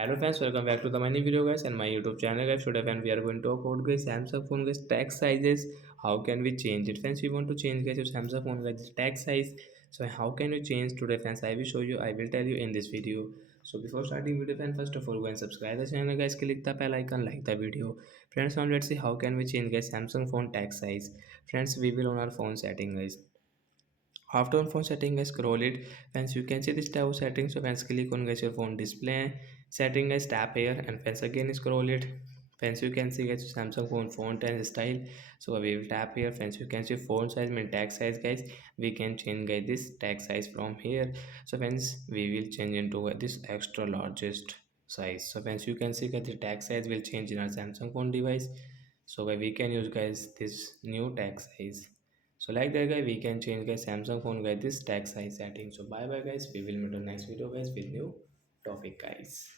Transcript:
Hello friends, welcome back to the many video guys and my YouTube channel guys. Today when we are going to talk about guys Samsung phone guys text sizes. How can we change it? Friends, we want to change guys your Samsung phone guys text size. So how can you change today friends? I will show you. I will tell you in this video. So before starting video friends, first of all go and subscribe the channel guys. Click the bell icon, like the video. Friends, now let's see how can we change guys Samsung phone text size. Friends, we will on our phone setting guys. After on phone setting, guys, scroll it. Once you can see this tab settings, so once click on guys your phone display setting, guys, tap here, and once again scroll it. Once you can see guys Samsung phone font and style, so we will tap here. Once you can see font size and text size, guys, we can change guys this text size from here. So once we will change into this extra largest size. So once you can see guys the text size will change in our Samsung phone device. So we can use guys this new text size. So like that guy, we can change guys Samsung phone guys this text size setting. So bye bye guys. We will meet on next video guys with new topic guys.